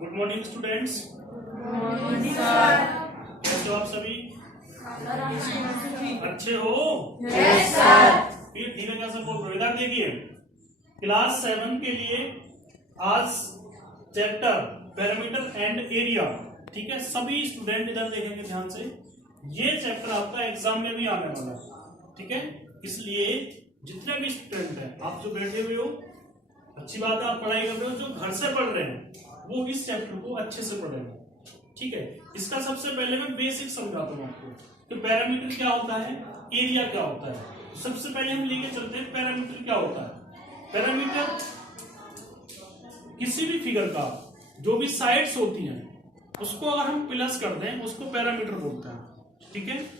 Good morning students. कैसे हो आप सभी? अच्छे हो? Yes sir. फिर धीरे क्या सब बोल रहे हो? इधर देखिए, क्लास 7 के लिए आज चैप्टर पैरामीटर एंड एरिया, ठीक है। सभी स्टूडेंट इधर देखेंगे ध्यान से। ये चैप्टर आपका एग्जाम में भी आने वाला है, ठीक है। इसलिए जितने भी स्टूडेंट हैं, आप जो बैठे हुए हो, अच्छी बात है, आप पढ़ाई कर रहे हो। जो घर से पढ़ रहे हैं वो इस चैप्टर को अच्छे से पढ़ेंगे, ठीक है। इसका सबसे पहले मैं बेसिक समझाता हूँ आपको कि पैरामीटर क्या होता है, एरिया क्या होता है। सबसे पहले हम लेके चलते हैं पैरामीटर क्या होता है। पैरामीटर किसी भी फिगर का जो भी साइड्स होती हैं उसको अगर हम प्लस कर दें उसको पैरामीटर बोलते हैं, ठीक है।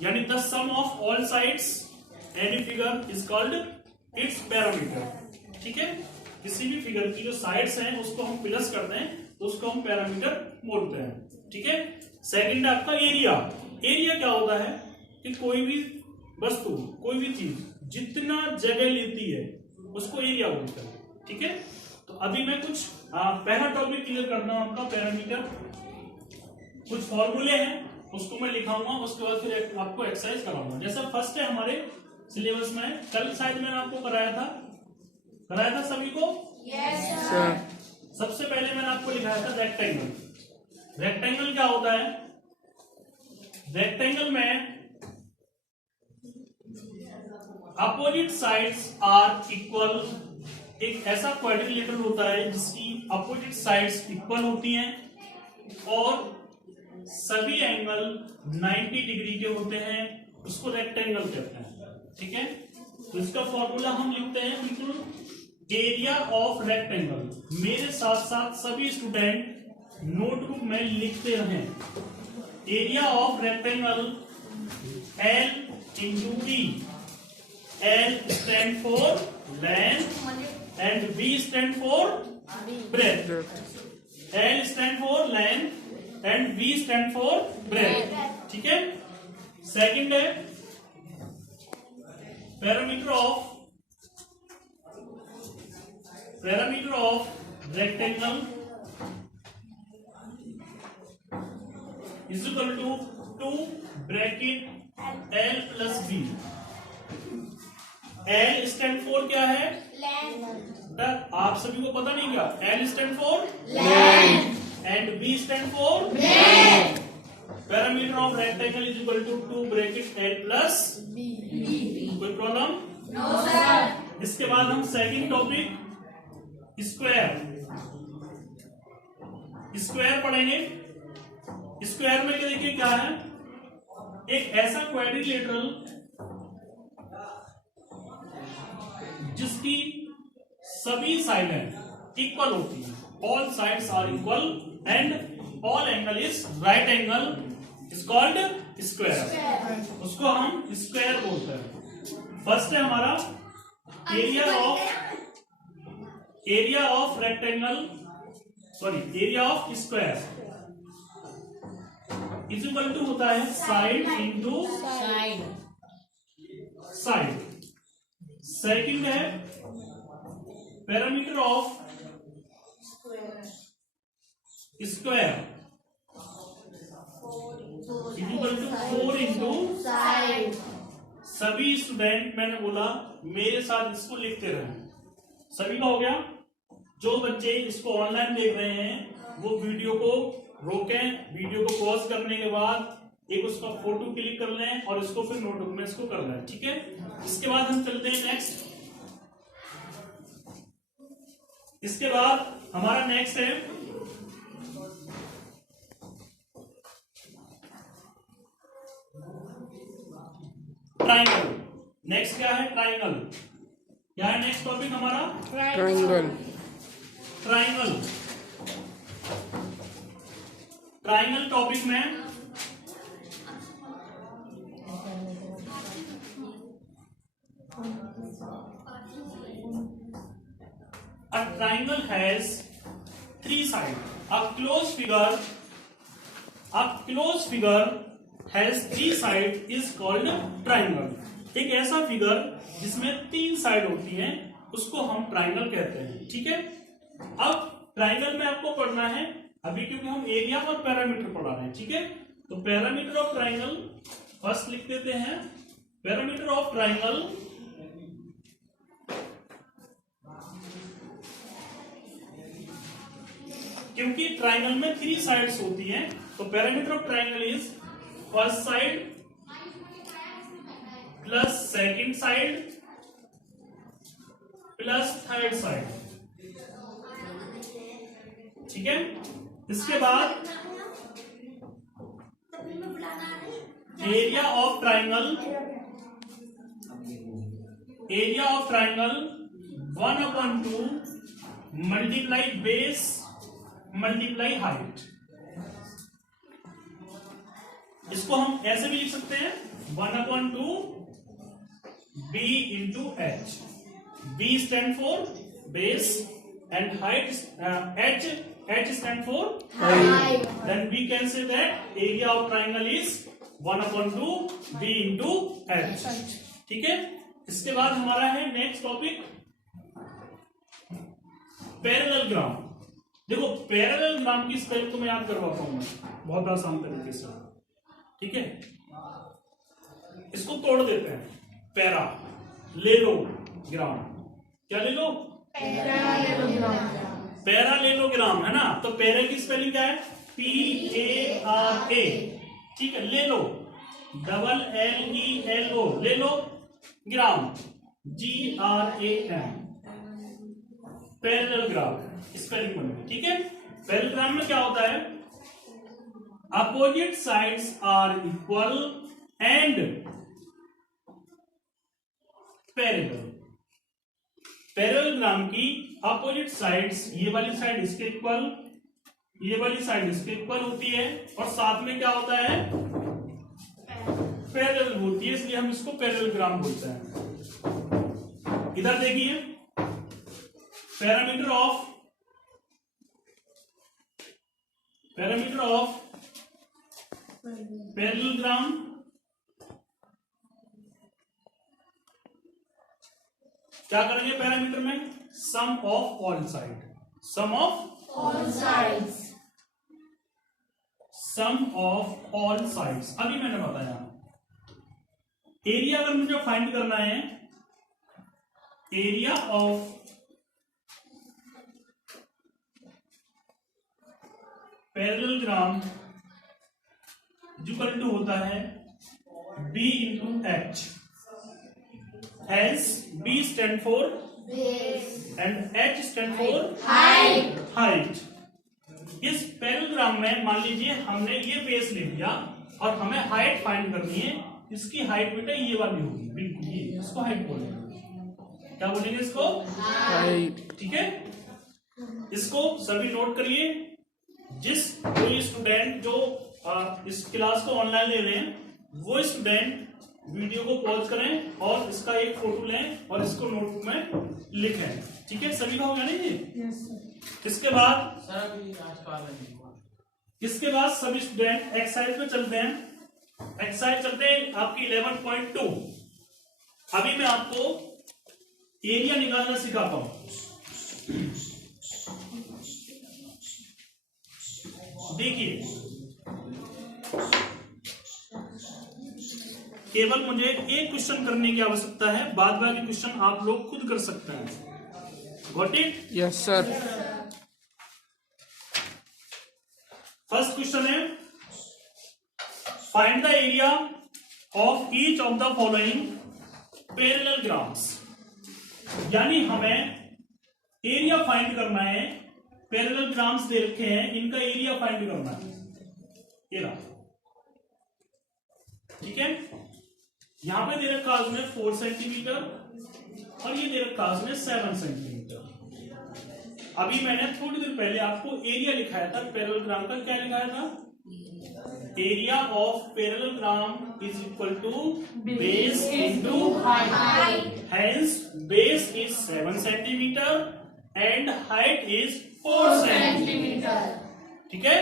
यानी the sum of all sides any figure is called its parameter, ठीक है। किसी भी फिगर की जो साइड्स हैं उसको हम प्लस कर दें तो उसको हम पैरामीटर बोलते हैं, ठीक है। सेकंड आपका एरिया। एरिया क्या होता है कि कोई भी वस्तु, कोई भी चीज जितना जगह लेती है उसको एरिया बोलते हैं, ठीक है। तो अभी मैं कुछ पहला टॉपिक क्लियर करना हूं आपका पैरामीटर। कुछ फॉर्मूले हैं उसको मैं लिखाऊंगा, उसके बाद फिर आपको एक्सरसाइज कराऊंगा। जैसा फर्स्ट है हमारे सिलेबस में, कल शायद मैंने आपको कराया था सभी को। Yes sir. सबसे पहले मैंने आपको लिखाया था रेक्टेंगल। रेक्टेंगल क्या होता है? रेक्टेंगल में अपोजिट साइड्स आर इक्वल। एक ऐसा क्वाड्रिलेटरल होता है जिसकी अपोजिट साइड्स इक्वल होती हैं और सभी एंगल 90 डिग्री के होते हैं, उसको रेक्टेंगल कहते हैं, ठीक है। तो इसका फॉर्मूला हम लिखते हैं बिल्कुल, एरिया ऑफ रेक्टेंगल। मेरे साथ साथ सभी स्टूडेंट नोटबुक में लिखते रहें। Area of rectangle L into B। L stand for length and B stand for breadth. L stand for length and B stand for breadth, ठीक है। सेकंड है parameter of rectangle is equal to 2 bracket L plus B। L stand for क्या है? Length. आप सभी को पता नहीं क्या? L stand for length and B stand for breadth. Parameter of rectangle is equal to 2 bracket L plus B। कोई problem? No sir. इसके बाद हम सेकंड टॉपिक स्क्वायर पढ़ेंगे। स्क्वायर में क्या देखिए क्या है, एक ऐसा क्वाड्रिलेटरल जिसकी सभी साइडें इक्वल होती हैं, all sides are equal and all angle is right angle is called square. उसको हम स्क्वायर बोलते हैं। फर्स्ट है हमारा area of rectangle, sorry area of square is equal to होता है साइड इंटू साइड। सेकंड है parameter of square is equal to 4 into side. सभी स्टूडेंट, मैंने बोला मेरे साथ इसको लिखते रहे। सभी का हो गया? जो बच्चे इसको ऑनलाइन देख रहे हैं वो वीडियो को रोकें, वीडियो को पॉज करने के बाद एक उसका फोटो क्लिक कर लें और इसको फिर नोटबुक में इसको कर लें, ठीक है। इसके बाद हम चलते हैं नेक्स्ट। इसके बाद हमारा नेक्स्ट है ट्राइंगल। नेक्स्ट क्या है? ट्राइंगल। क्या है नेक्स्ट टॉपिक हमारा? ट्राइंगल। ट्राइंगल टॉपिक में a triangle has 3 sides. A closed figure has 3 sides is called triangle. एक ऐसा फिगर जिसमें 3 साइड होती हैं उसको हम ट्राइंगल कहते हैं, ठीक है। अब ट्राइंगल में आपको पढ़ना है अभी, क्योंकि हम एरिया और पैरामीटर पढ़ा रहे हैं, ठीक है। तो पैरामीटर ऑफ ट्राइंगल फर्स्ट लिख देते हैं। पैरामीटर ऑफ ट्राइंगल, क्योंकि ट्राइंगल में 3 साइड्स होती हैं, तो parameter of triangle is first side plus second side plus third side, ठीक है। इसके बाद area of triangle, area of triangle 1/2 multiply base multiply height. इसको हम ऐसे भी लिख सकते हैं 1/2 b into H. b stand for base and height, h stand for height. Then we can say that area of triangle is 1/2 b into h, ठीक है। इसके बाद हमारा है नेक्स्ट टॉपिक पैरेललोग्राम। देखो पैरेललोग्राम की स्पेल को मैं याद करवाता हूं मैं बहुत आसान तरीके से, ठीक है। इसको तोड़ देते हैं, पैरा ले लो ग्राम, क्या ले लो? पैरालेलोग्राम, है ना। तो पैरा की स्पेलिंग क्या है? PARA, ठीक है। ले लो LELO, ले लो ग्राम GRAM, पैरेललोग्राम स्पेलिंग बनी, ठीक है। पैरेललोग्राम में क्या होता है? Opposite sides are equal and parallel. Parallelogram की अपोजिट साइड्स, ये वाली साइड इसके इक्वल, ये वाली साइड इसके इक्वल होती है, और साथ में क्या होता है? पैरेलल होती है, इसलिए हम इसको पैरेललोग्राम बोलते हैं। इधर देखिए पैरामीटर ऑफ पैरेललोग्राम, क्या करेंगे पैरामीटर में? Sum of all side, sum of all sides, sum of all sides. अभी मैंने बताया एरिया अगर मुझे फाइंड करना है, area of parallelogram equal to होता है b into H, as b stand for base and h stand for height. height। इस पैरेललोग्राम में मान लीजिए हमने ये बेस ले लिया और हमें हाइट फाइंड करनी है। इसकी हाइट बेटा ये वाली होगी, बिल्कुल ये, इसको हाइट बोलेंगे। क्या बोलेंगे इसको? हाइट, ठीक है। इसको सभी नोट करिए। जिस कोई स्टूडेंट जो इस क्लास को ऑनलाइन ले रहे हैं, वो स्टूडेंट वीडियो को पॉज करें और इसका एक फोटो लें और इसको नोटबुक में लिखें, ठीक है। सभी का होगा नहीं ये? इसके बाद सभी स्टूडेंट एक्सरसाइज पे चलते हैं। एक्सरसाइज चलते हैं आपकी 11.2। अभी मैं आपको एरिया निकालना सिखाता हूं। देखिए केवल मुझे एक क्वेश्चन करने की आवश्यकता है, बाद बाकी क्वेश्चन आप लोग खुद कर सकते हैं। Got it? Yes sir. First question है find the area of each of the following parallelograms. यानी हमें एरिया फाइंड करना है। पैरेललोग्राम्स दे रखे हैं, इनका एरिया फाइंड करना है। ये रहा, ठीक है। यहां पे दे रखा उसने 4 सेंटीमीटर और ये दे रखा उसने 7 सेंटीमीटर। अभी मैंने थोड़ी देर पहले आपको एरिया लिखाया था पैरेललोग्राम का। क्या लिखाया था? Area of parallelogram is equal to base into height. Hence base is 7 centimetre and height is 4 centimetre, ठीक है।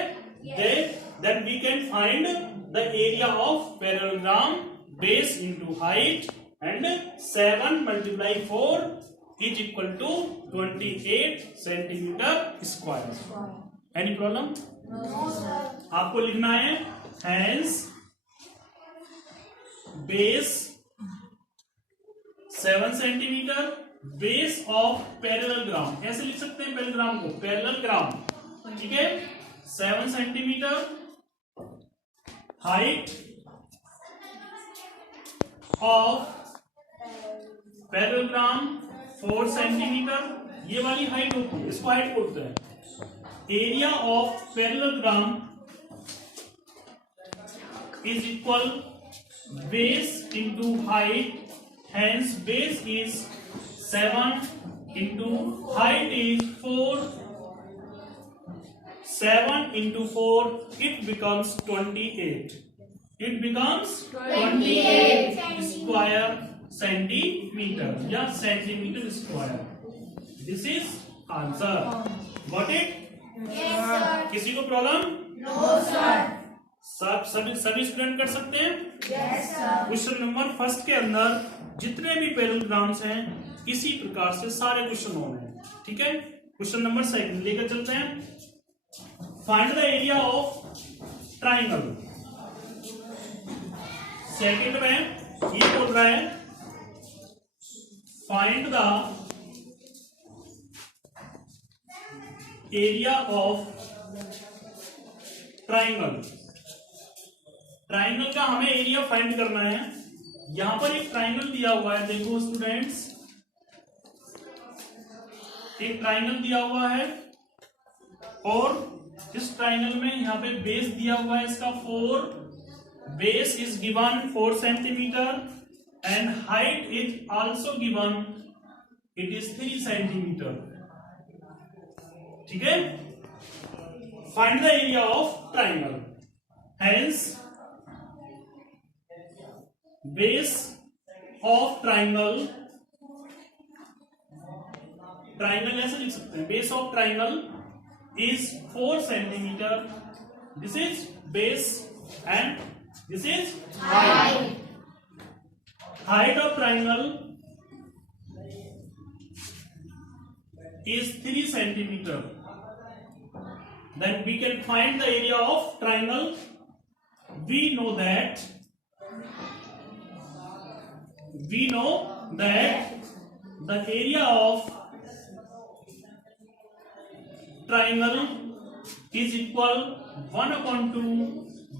Then we can find the area of parallelogram, base into height, and 7 multiply 4 is equal to 28 centimetre square. Any problem? No, sir. आपको लिखना है hence base 7 centimetre, base of parallelogram. कैसे लिख सकते हैं parallelogram को? पैरेललोग्राम, ठीक है। 7 centimetre, height of parallelogram 4 centimetre. ये वाली हाइट होती है, इसको हाइट बोलते हैं। Area of parallelogram is equal base into height, hence base is 7 into height is 4, 7 into 4, it becomes 28. It becomes 28 square centimeter या centimeter square. This is answer. Got it? Yes, sir. किसी को problem? No, sir. सभी student कर सकते हैं। Yes, sir. Question number first के अंदर जितने भी पैरेललोग्राम्स हैं इसी प्रकार से सारे क्वेश्चन होने हैं, ठीक है। क्वेश्चन नंबर सेकंड लेकर चलते हैं। Find the area of triangle. Second में ये बोल रहा है find the area of triangle. Triangle का हमें एरिया फाइंड करना है। यहां पर एक ट्राइंगल दिया हुआ है, देखो स्टूडेंट्स, एक ट्राइंगल दिया हुआ है और इस ट्राइंगल में यहां पे बेस दिया हुआ है इसका 4, base is given 4 centimetre and height is also given, it is 3 centimetre, ठीक है। Find the area of triangle, hence base of triangle, triangle ऐसे लिख सकते हैं, base of triangle is 4 centimetre, this is base and this is height. Height of triangle is 3 centimeter. Then we can find the area of triangle. We know that the area of triangle is equal 1/2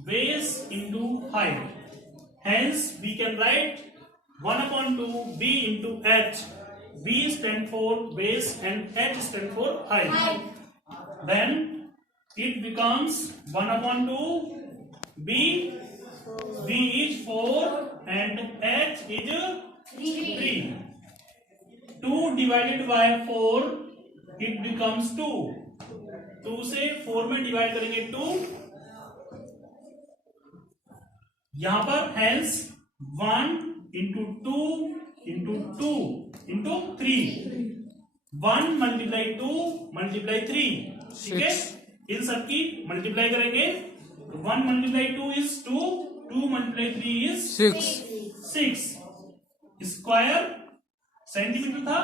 base into height. Hence we can write 1/2 b into h. B stand for base and H stand for height. Then it becomes 1/2 B. B is 4 and H is 3. 2 divided by 4, it becomes 2. 2 से 4 में divide करेंगे 2. यहां पर hence 1 into 2 into 2 into 3, 1 multiply 2 multiply 3, ठीक है। इन सब की multiply करेंगे तो 1 multiply 2 is 2, 2 multiply 3 is 6 square centimetre था,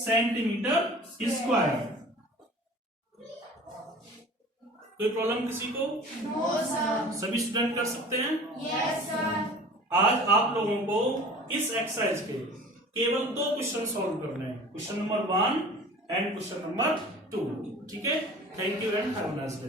सेंटीमीटर स्क्वायर। कोई प्रॉब्लम किसी को? No, sir. सभी स्टूडेंट कर सकते हैं। Yes, sir. आज आप लोगों को इस एक्सरसाइज के केवल 2 क्वेश्चन सॉल्व करने हैं, question number 1 and question number 2, ठीक है। Thank you and have a nice day.